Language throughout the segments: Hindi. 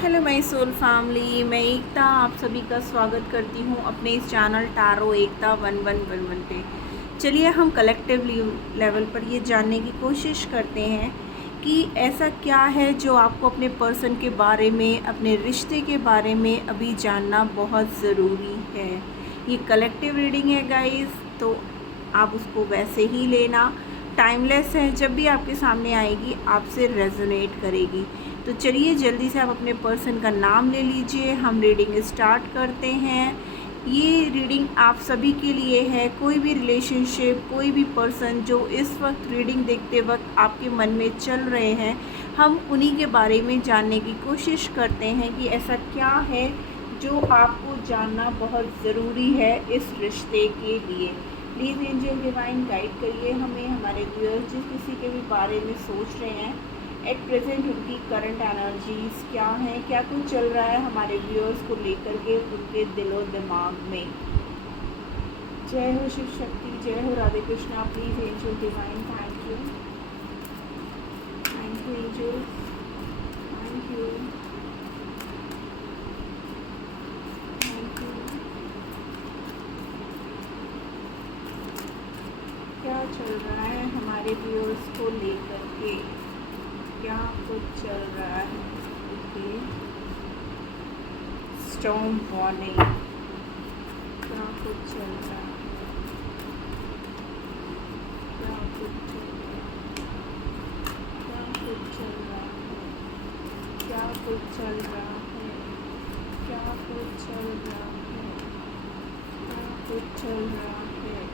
हेलो माय सोल फैमिली, मैं एकता आप सभी का स्वागत करती हूँ अपने इस चैनल टैरो एकता 1111 पे। चलिए हम कलेक्टिव लेवल पर ये जानने की कोशिश करते हैं कि ऐसा क्या है जो आपको अपने पर्सन के बारे में, अपने रिश्ते के बारे में अभी जानना बहुत ज़रूरी है। ये कलेक्टिव रीडिंग है गाइस, तो आप उसको वैसे ही लेना। टाइमलेस है, जब भी आपके सामने आएगी आपसे रेजोनेट करेगी। तो चलिए जल्दी से आप अपने पर्सन का नाम ले लीजिए, हम रीडिंग स्टार्ट करते हैं। ये रीडिंग आप सभी के लिए है। कोई भी रिलेशनशिप, कोई भी पर्सन जो इस वक्त रीडिंग देखते वक्त आपके मन में चल रहे हैं, हम उन्हीं के बारे में जानने की कोशिश करते हैं कि ऐसा क्या है जो आपको जानना बहुत ज़रूरी है इस रिश्ते के लिए। प्लीज़ एंजल डिवाइन गाइड करिए हमें, हमारे व्यूअर्स जिस किसी के भी बारे में सोच रहे हैं एट प्रेजेंट उनकी करंट एनर्जीज़ क्या हैं, क्या कुछ चल रहा है हमारे व्यूअर्स को लेकर के उनके दिलो दिमाग में। जय हो शिव शक्ति, जय हो Radhe Krishna. Please angel divine, thank you angel, thank you. क्या चल रहा है हमारे व्यूअर्स को लेकर के, क्या कुछ चल रहा है। ओके, स्टॉर्म वार्निंग, क्या कुछ चल रहा है, क्या कुछ चल रहा है, क्या कुछ चल रहा है, क्या कुछ चल रहा है, क्या कुछ चल रहा है, क्या कुछ चल रहा है।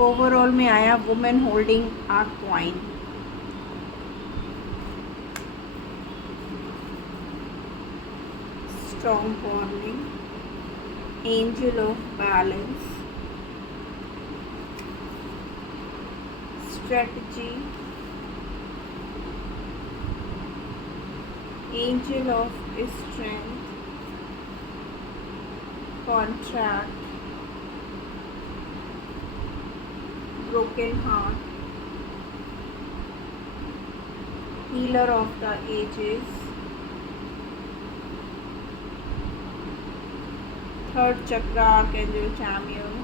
ओवरऑल में आया women holding a coin. Strong warning, angel of balance, strategy, angel of strength, contract, broken heart, healer of the ages, third chakra archangel Chamuel,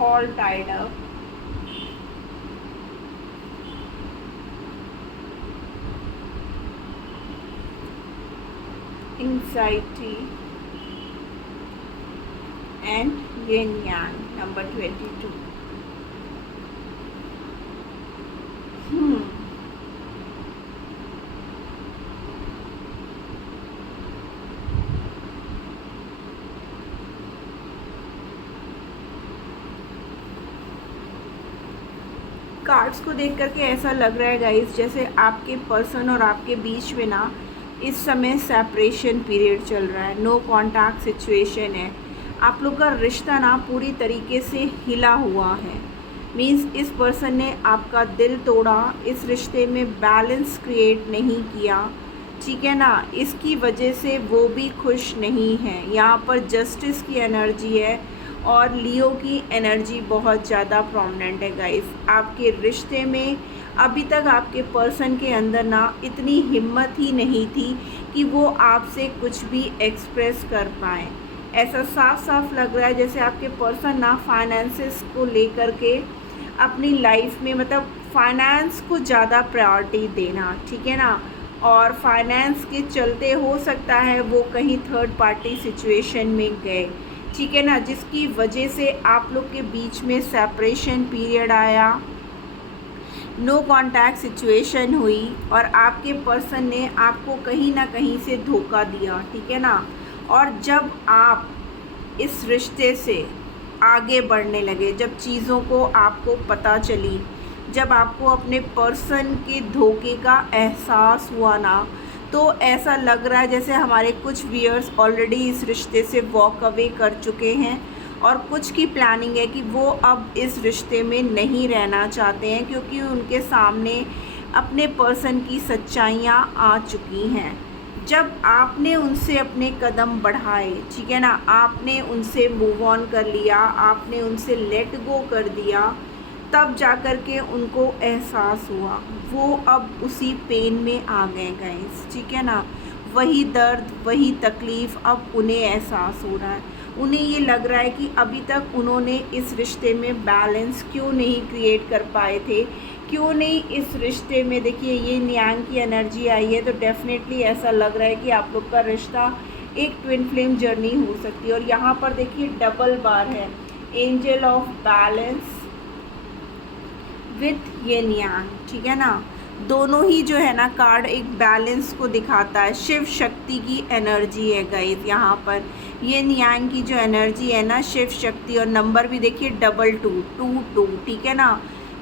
all tied up, anxiety, and yin yang number 22. Cards को देख करके ऐसा लग रहा है गाइस जैसे आपके पर्सन और आपके बीच में ना इस समय सेपरेशन पीरियड चल रहा है, नो कॉन्टैक्ट सिचुएशन है। आप लोग का रिश्ता ना पूरी तरीके से हिला हुआ है। मीन्स इस पर्सन ने आपका दिल तोड़ा, इस रिश्ते में बैलेंस क्रिएट नहीं किया, ठीक है ना। इसकी वजह से वो भी खुश नहीं है। यहाँ पर जस्टिस की एनर्जी है और लियो की एनर्जी बहुत ज़्यादा प्रोमिनेंट है गाइस। आपके रिश्ते में अभी तक आपके पर्सन के अंदर ना इतनी हिम्मत ही नहीं थी कि वो आपसे कुछ भी एक्सप्रेस कर पाएँ। ऐसा साफ साफ लग रहा है जैसे आपके पर्सन ना फाइनेंसेस को लेकर के अपनी लाइफ में, मतलब फाइनेंस को ज़्यादा प्रायोरिटी देना, ठीक है ना। और फाइनेंस के चलते हो सकता है वो कहीं थर्ड पार्टी सिचुएशन में गए, ठीक है ना, जिसकी वजह से आप लोग के बीच में सेपरेशन पीरियड आया, नो कॉन्टैक्ट सिचुएशन हुई और आपके पर्सन ने आपको कहीं ना कहीं से धोखा दिया, ठीक है ना। और जब आप इस रिश्ते से आगे बढ़ने लगे, जब चीज़ों को आपको पता चली, जब आपको अपने पर्सन के धोखे का एहसास हुआ ना, तो ऐसा लग रहा है जैसे हमारे कुछ व्यूअर्स ऑलरेडी इस रिश्ते से वॉक अवे कर चुके हैं और कुछ की प्लानिंग है कि वो अब इस रिश्ते में नहीं रहना चाहते हैं, क्योंकि उनके सामने अपने पर्सन की सच्चाइयाँ आ चुकी हैं। जब आपने उनसे अपने कदम बढ़ाए, ठीक है ना, आपने उनसे मूव ऑन कर लिया, आपने उनसे लेट गो कर दिया, तब जा कर के उनको एहसास हुआ। वो अब उसी पेन में आ गए गाइस, ठीक है ना। वही दर्द, वही तकलीफ़ अब उन्हें एहसास हो रहा है। उन्हें ये लग रहा है कि अभी तक उन्होंने इस रिश्ते में बैलेंस क्यों नहीं क्रिएट कर पाए थे, क्यों नहीं इस रिश्ते में। देखिए ये न्यांग की एनर्जी आई है, तो डेफिनेटली ऐसा लग रहा है कि आप लोग का रिश्ता एक ट्विन फ्लेम जर्नी हो सकती है। और यहाँ पर देखिए डबल बार है, एंजल ऑफ बैलेंस विथ ये न्यांग, ठीक है ना। दोनों ही जो है ना कार्ड एक बैलेंस को दिखाता है। शिव शक्ति की एनर्जी है गाइस यहाँ पर। ये न्यांग की जो एनर्जी है ना, शिव शक्ति, और नंबर भी देखिए 2222, ठीक है ना।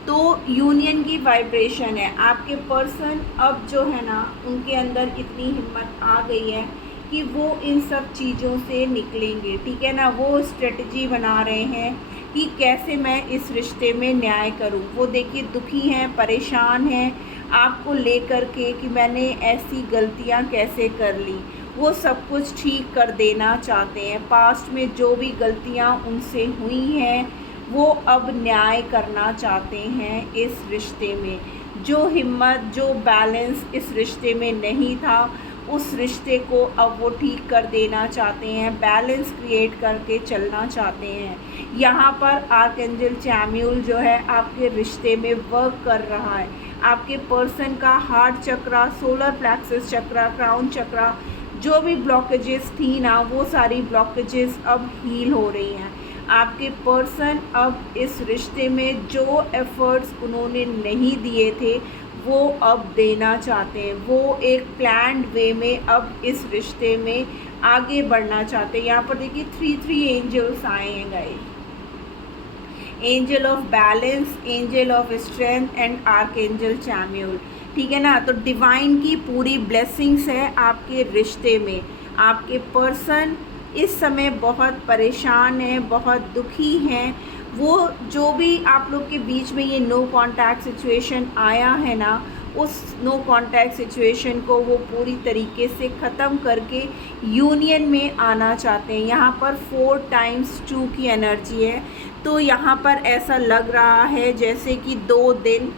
तो यूनियन की वाइब्रेशन है। आपके पर्सन अब जो है ना, उनके अंदर इतनी हिम्मत आ गई है कि वो इन सब चीज़ों से निकलेंगे, ठीक है ना। वो स्ट्रेटजी बना रहे हैं कि कैसे मैं इस रिश्ते में न्याय करूं। वो देखिए दुखी हैं, परेशान हैं आपको लेकर के कि मैंने ऐसी गलतियां कैसे कर ली। वो सब कुछ ठीक कर देना चाहते हैं। पास्ट में जो भी गलतियां उनसे हुई हैं वो अब न्याय करना चाहते हैं इस रिश्ते में। जो हिम्मत, जो बैलेंस इस रिश्ते में नहीं था, उस रिश्ते को अब वो ठीक कर देना चाहते हैं, बैलेंस क्रिएट करके चलना चाहते हैं। यहाँ पर आर्कएंजल चैमुएल जो है आपके रिश्ते में वर्क कर रहा है। आपके पर्सन का हार्ट चक्रा, सोलर प्लेक्सस चक्रा, क्राउन चक्रा, जो भी ब्लॉकेजेस थी ना, वो सारी ब्लॉकेजेस अब हील हो रही हैं। आपके पर्सन अब इस रिश्ते में जो एफर्ट्स उन्होंने नहीं दिए थे वो अब देना चाहते हैं। वो एक प्लान्ड वे में अब इस रिश्ते में आगे बढ़ना चाहते हैं। यहाँ पर देखिए 3 एंजल्स आए हैं guys, angel of balance, angel of strength and archangel Chamuel, ठीक है ना। तो डिवाइन की पूरी ब्लेसिंग्स है आपके रिश्ते में। आपके पर्सन इस समय बहुत परेशान हैं, बहुत दुखी हैं। वो जो भी आप लोग के बीच में ये नो कांटेक्ट सिचुएशन आया है ना, उस नो कांटेक्ट सिचुएशन को वो पूरी तरीके से ख़त्म करके यूनियन में आना चाहते हैं। यहाँ पर 4 टाइम्स 2 की एनर्जी है। तो यहाँ पर ऐसा लग रहा है जैसे कि 2 दिन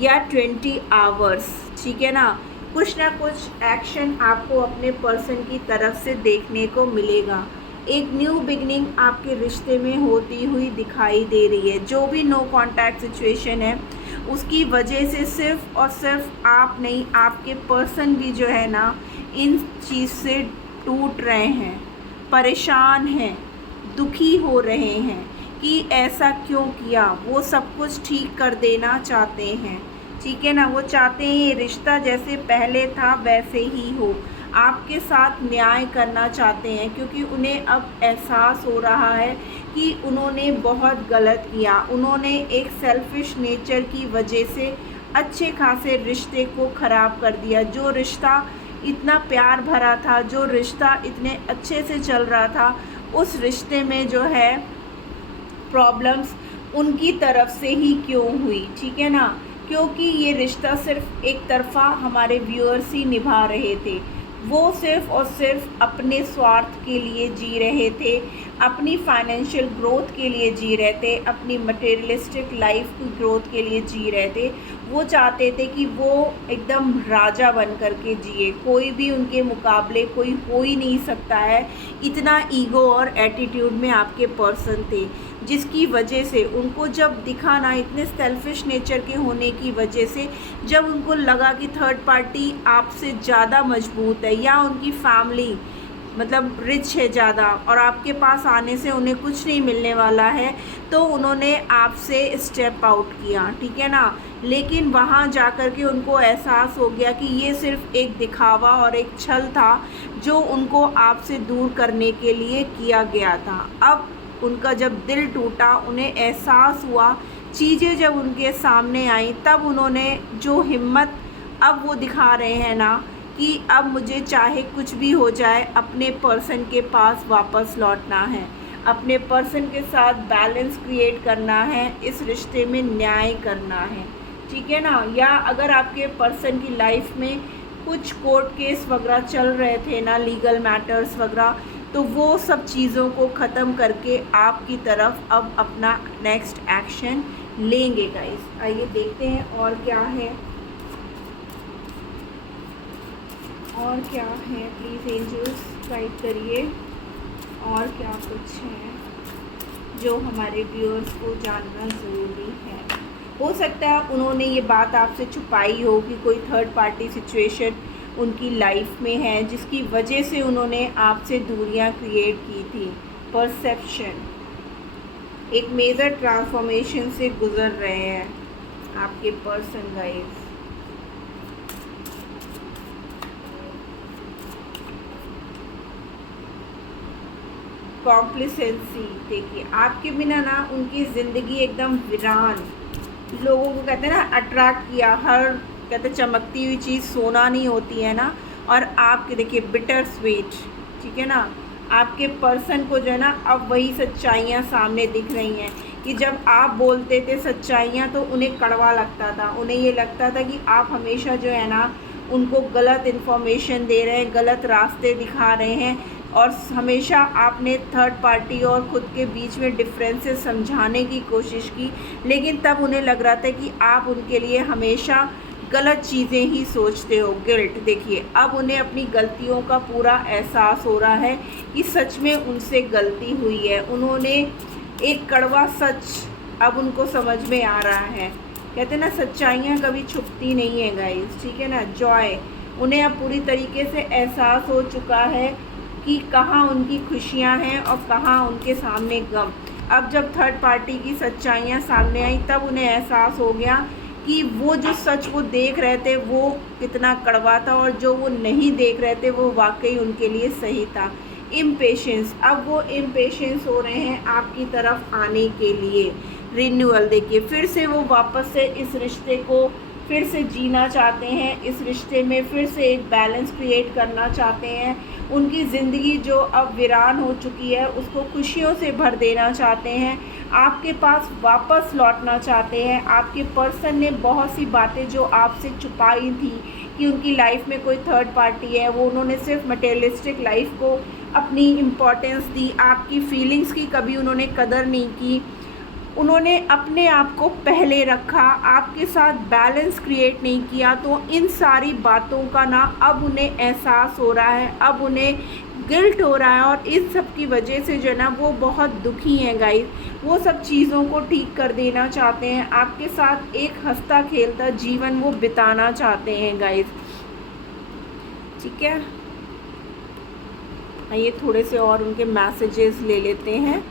या 20 आवर्स, ठीक है ना। कुछ ना कुछ एक्शन आपको अपने पर्सन की तरफ से देखने को मिलेगा। एक न्यू बिगनिंग आपके रिश्ते में होती हुई दिखाई दे रही है। जो भी नो कांटेक्ट सिचुएशन है उसकी वजह से सिर्फ और सिर्फ आप नहीं, आपके पर्सन भी जो है ना इन चीज़ से टूट रहे हैं, परेशान हैं, दुखी हो रहे हैं कि ऐसा क्यों किया। वो सब कुछ ठीक कर देना चाहते हैं, ठीक है ना। वो चाहते हैं ये रिश्ता जैसे पहले था वैसे ही हो, आपके साथ न्याय करना चाहते हैं, क्योंकि उन्हें अब एहसास हो रहा है कि उन्होंने बहुत गलत किया। उन्होंने एक सेल्फिश नेचर की वजह से अच्छे खासे रिश्ते को ख़राब कर दिया। जो रिश्ता इतना प्यार भरा था, जो रिश्ता इतने अच्छे से चल रहा था, उस रिश्ते में जो है प्रॉब्लम्स उनकी तरफ से ही क्यों हुई, ठीक है ना। क्योंकि ये रिश्ता सिर्फ एक तरफा हमारे व्यूअर्स ही निभा रहे थे। वो सिर्फ और सिर्फ अपने स्वार्थ के लिए जी रहे थे, अपनी फाइनेंशियल ग्रोथ के लिए जी रहे थे, अपनी मटेरियलिस्टिक लाइफ की ग्रोथ के लिए जी रहे थे। वो चाहते थे कि वो एकदम राजा बन कर के जिए, कोई भी उनके मुकाबले कोई हो ही नहीं सकता है। इतना ईगो और एटीट्यूड में आपके पर्सन थे, जिसकी वजह से उनको जब दिखा ना, इतने सेल्फिश नेचर के होने की वजह से, जब उनको लगा कि थर्ड पार्टी आपसे ज़्यादा मजबूत है या उनकी फैमिली मतलब रिच है ज़्यादा और आपके पास आने से उन्हें कुछ नहीं मिलने वाला है, तो उन्होंने आपसे स्टेप आउट किया, ठीक है ना। लेकिन वहाँ जा कर के उनको एहसास हो गया कि ये सिर्फ एक दिखावा और एक छल था जो उनको आपसे दूर करने के लिए किया गया था। अब उनका जब दिल टूटा, उन्हें एहसास हुआ, चीज़ें जब उनके सामने आई, तब उन्होंने जो हिम्मत अब वो दिखा रहे हैं ना कि अब मुझे चाहे कुछ भी हो जाए अपने पर्सन के पास वापस लौटना है, अपने पर्सन के साथ बैलेंस क्रिएट करना है, इस रिश्ते में न्याय करना है, ठीक है ना। या अगर आपके पर्सन की लाइफ में कुछ कोर्ट केस वगैरह चल रहे थे ना, लीगल मैटर्स वगैरह, तो वो सब चीज़ों को ख़त्म करके आपकी तरफ अब अपना नेक्स्ट एक्शन लेंगे गाइस। आइए देखते हैं और क्या है, और क्या है, प्लीज़ एंजल्स गाइड करिए, और क्या कुछ है जो हमारे व्यूअर्स को जानना ज़रूरी है। हो सकता है उन्होंने ये बात आपसे छुपाई हो कि कोई थर्ड पार्टी सिचुएशन उनकी लाइफ में है जिसकी वजह से उन्होंने आपसे दूरियां क्रिएट की थी। परसेप्शन, एक मेजर ट्रांसफॉर्मेशन से गुजर रहे हैं आपके पर्सन गाइस। कॉम्प्लिसेंसी, देखिए आपके बिना ना उनकी ज़िंदगी एकदम वीरान, लोगों को कहते हैं ना अट्रैक्ट किया, हर कहते चमकती हुई चीज़ सोना नहीं होती है ना, और आपके देखिए बिटर स्वीट, ठीक है ना, आपके पर्सन को जो है ना अब वही सच्चाइयाँ सामने दिख रही हैं कि जब आप बोलते थे सच्चाइयाँ तो उन्हें कड़वा लगता था, उन्हें ये लगता था कि आप हमेशा जो है ना उनको गलत इन्फॉर्मेशन दे रहे हैं, गलत रास्ते दिखा रहे हैं, और हमेशा आपने थर्ड पार्टी और ख़ुद के बीच में डिफरेंसेस समझाने की कोशिश की, लेकिन तब उन्हें लग रहा था कि आप उनके लिए हमेशा गलत चीज़ें ही सोचते हो। गिल्ट, देखिए अब उन्हें अपनी गलतियों का पूरा एहसास हो रहा है कि सच में उनसे गलती हुई है। उन्होंने एक कड़वा सच अब उनको समझ में आ रहा है। कहते हैं ना सच्चाइयाँ कभी छुपती नहीं है गाइस, ठीक है ना। जॉय, उन्हें अब पूरी तरीके से एहसास हो चुका है कि कहाँ उनकी खुशियाँ हैं और कहाँ उनके सामने गम। अब जब थर्ड पार्टी की सच्चाइयाँ सामने आई तब उन्हें एहसास हो गया कि वो जो सच वो देख रहे थे वो कितना कड़वा था, और जो वो नहीं देख रहे थे वो वाकई उनके लिए सही था। इम्पेशेंस, अब वो इम्पेशेंस हो रहे हैं आपकी तरफ आने के लिए। रिन्यूअल, देखिए फिर से वो वापस से इस रिश्ते को फिर से जीना चाहते हैं, इस रिश्ते में फिर से एक बैलेंस क्रिएट करना चाहते हैं। उनकी ज़िंदगी जो अब वीरान हो चुकी है उसको खुशियों से भर देना चाहते हैं, आपके पास वापस लौटना चाहते हैं। आपके पर्सन ने बहुत सी बातें जो आपसे छुपाई थी कि उनकी लाइफ में कोई थर्ड पार्टी है, वो उन्होंने सिर्फ मटेरियलिस्टिक लाइफ को अपनी इम्पोर्टेंस दी, आपकी फीलिंग्स की कभी उन्होंने कदर नहीं की, उन्होंने अपने आप को पहले रखा, आपके साथ बैलेंस क्रिएट नहीं किया। तो इन सारी बातों का ना अब उन्हें एहसास हो रहा है, अब उन्हें गिल्ट हो रहा है, और इस सब की वजह से जो है ना वो बहुत दुखी हैं गाइस। वो सब चीज़ों को ठीक कर देना चाहते हैं, आपके साथ एक हंसता खेलता जीवन वो बिताना चाहते हैं गाइस, ठीक है। आइए थोड़े से और उनके मैसेजेस ले लेते हैं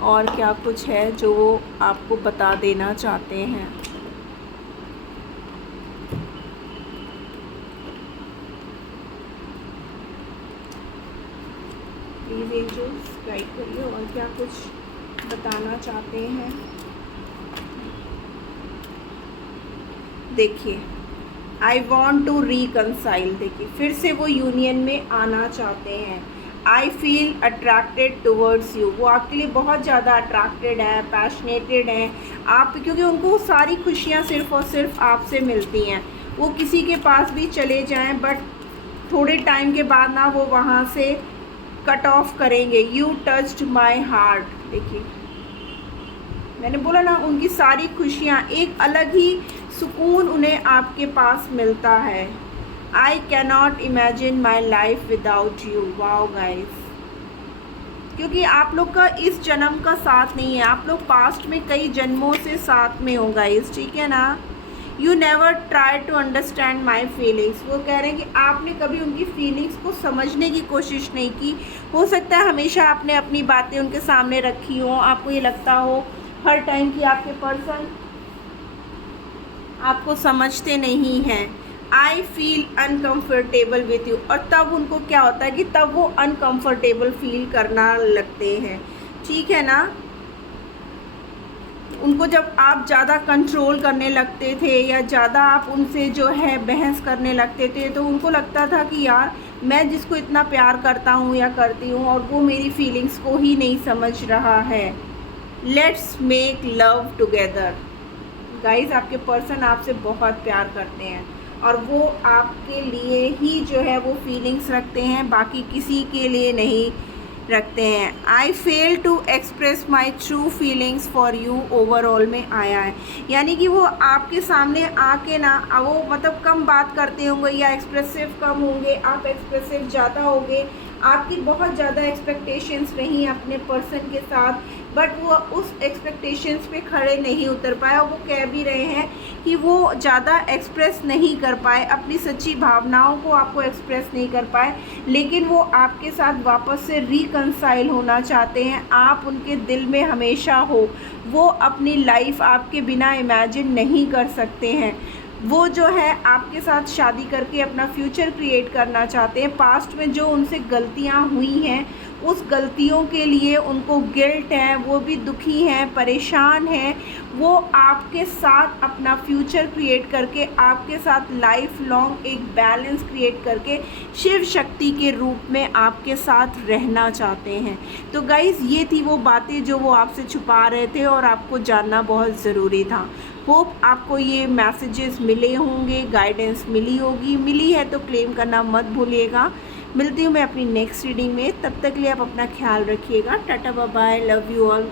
और क्या कुछ है जो वो आपको बता देना चाहते हैं। प्लीज़ एंजल्स गाइड करिए और क्या कुछ बताना चाहते हैं। देखिए आई वॉन्ट टू रिकनसाइल, देखिए फिर से वो यूनियन में आना चाहते हैं। I feel attracted towards you, वो आपके लिए बहुत ज़्यादा अट्रैक्टेड है, पैशनेटेड हैं आप, क्योंकि उनको सारी खुशियाँ सिर्फ़ और सिर्फ आपसे मिलती हैं। वो किसी के पास भी चले जाएं बट थोड़े टाइम के बाद ना वो वहाँ से कट ऑफ करेंगे। यू टच्ड माई हार्ट, देखिए मैंने बोला ना उनकी सारी खुशियाँ, एक अलग ही सुकून उन्हें आपके पास मिलता है। I cannot imagine my life without you, wow guys, क्योंकि आप लोग का इस जन्म का साथ नहीं है, आप लोग पास्ट में कई जन्मों से साथ में हो गाइस, ठीक है ना। You never try to understand my feelings, वो कह रहे हैं कि आपने कभी उनकी फीलिंग्स को समझने की कोशिश नहीं की। हो सकता है हमेशा आपने अपनी बातें उनके सामने रखी हो, आपको ये लगता हो हर टाइम कि आपके पर्सन आपको समझते नहीं हैं। I feel uncomfortable with you, और तब उनको क्या होता है कि तब वो अनकम्फर्टेबल फील करना लगते हैं, ठीक है ना। उनको जब आप ज़्यादा कंट्रोल करने लगते थे या ज़्यादा आप उनसे जो है बहस करने लगते थे तो उनको लगता था कि यार मैं जिसको इतना प्यार करता हूँ या करती हूँ और वो मेरी फीलिंग्स को ही नहीं समझ रहा है। Let's make love together, guys आपके पर्सन आपसे बहुत प्यार करते हैं, और वो आपके लिए ही जो है वो फीलिंग्स रखते हैं, बाकी किसी के लिए नहीं रखते हैं। I fail to express my true feelings for you overall में आया है, यानी कि वो आपके सामने आके ना वो मतलब कम बात करते होंगे या एक्सप्रेसिव कम होंगे, आप एक्सप्रेसिव ज़्यादा होंगे, आपकी बहुत ज़्यादा एक्सपेक्टेशंस रही अपने पर्सन के साथ, बट वो उस एक्सपेक्टेशंस पे खड़े नहीं उतर पाए और वो कह भी रहे हैं कि वो ज़्यादा एक्सप्रेस नहीं कर पाए, अपनी सच्ची भावनाओं को आपको एक्सप्रेस नहीं कर पाए, लेकिन वो आपके साथ वापस से रिकंसाइल होना चाहते हैं, आप उनके दिल में हमेशा हो, वो अपनी लाइफ आपके बिना इमेजिन नहीं कर सकते हैं, वो जो है आपके साथ शादी करके अपना फ्यूचर क्रिएट करना चाहते हैं। पास्ट में जो उनसे गलतियां हुई हैं उस गलतियों के लिए उनको गिल्ट है, वो भी दुखी हैं, परेशान हैं, वो आपके साथ अपना फ्यूचर क्रिएट करके आपके साथ लाइफ लॉन्ग एक बैलेंस क्रिएट करके शिव शक्ति के रूप में आपके साथ रहना चाहते हैं। तो गाइज़ ये थी वो बातें जो वो आपसे छुपा रहे थे और आपको जानना बहुत ज़रूरी था। होप आपको ये मैसेजेस मिले होंगे, गाइडेंस मिली होगी, मिली है तो क्लेम करना मत भूलिएगा। मिलती हूँ मैं अपनी नेक्स्ट रीडिंग में, तब तक के लिए आप अपना ख्याल रखिएगा। Tata bye bye, love you all.